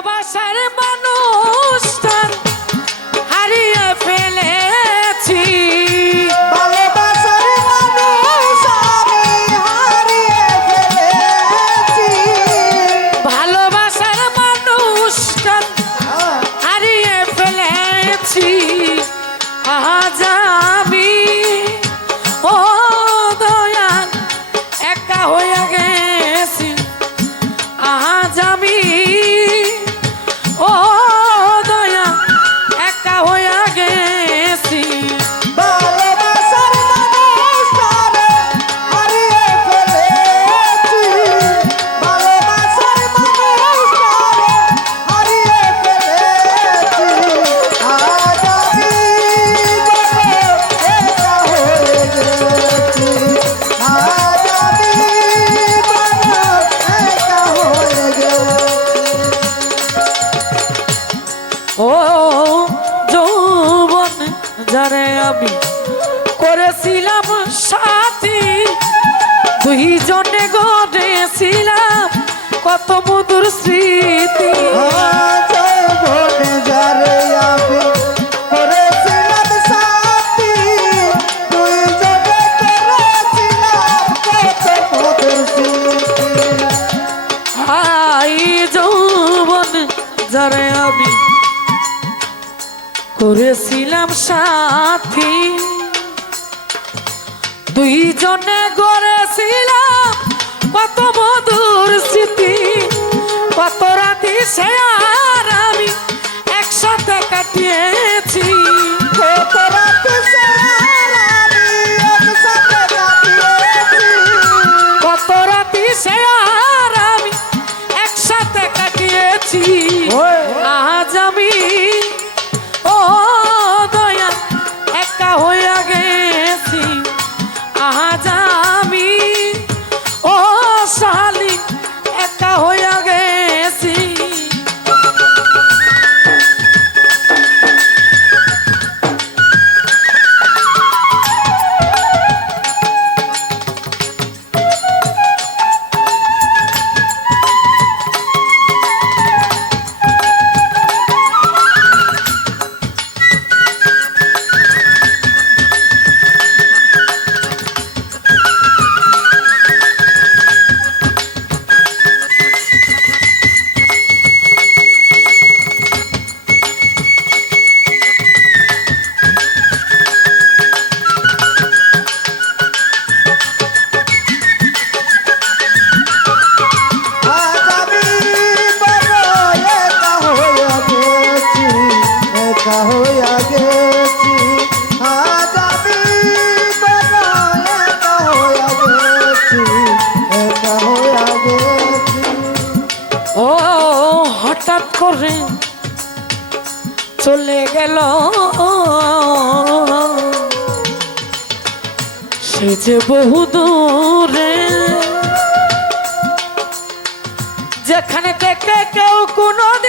ভালোবাসার মানুষটার আমি করেছিলাম সাথী। দুইজনে গড়েছিলাম কত মধুর স্মৃতি। করেছিলাম সাথী। দুইজনে করেছিলাম কত মধুর স্মৃতি কত রাতি সে আর আমি একসাথে কাটিয়েছি। একা হইয়া ও, হঠাৎ করে চলে গেল। সে যে বহু দূরে, যেখানে থেকে কেউ কোনোদিন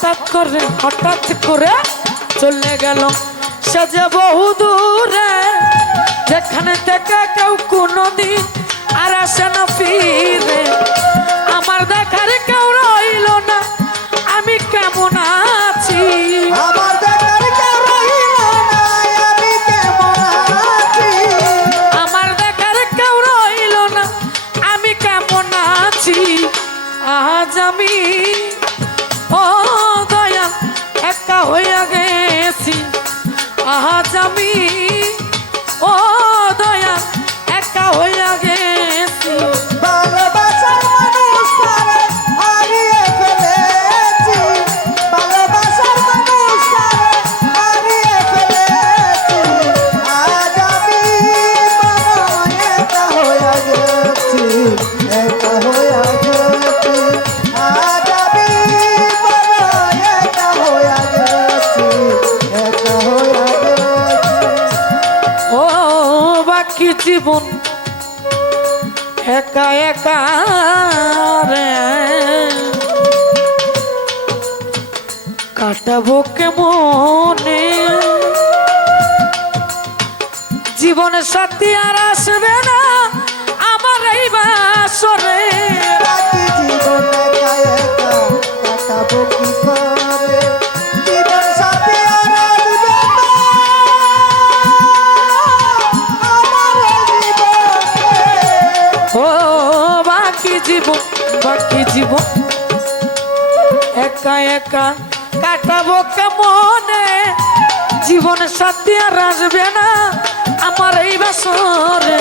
হঠাৎ করে হঠাৎ করে চলে গেল। সে যে বহু দূরে যেখানে থেকে কেউ কোনোদিন আর আসে না ফিরে। আমার দেখার কেউ রইল না আমি কেমন আছি? আমার দেখার কেউ রইল না, আমি কেমন আছি? আমার দেখার কেউ রইল না আমি কেমন আছি? আজ আমি হইয়া গেছি। আহা আমি কি জীবন একা একা রে। কাটাবো কেমনে? জীবনে সাথী আর আসবে না আমার এই বাসরে। একা একা কাটাবো কেমনে? জীবন সাথী আর আসবে না আমার এই বাসরে।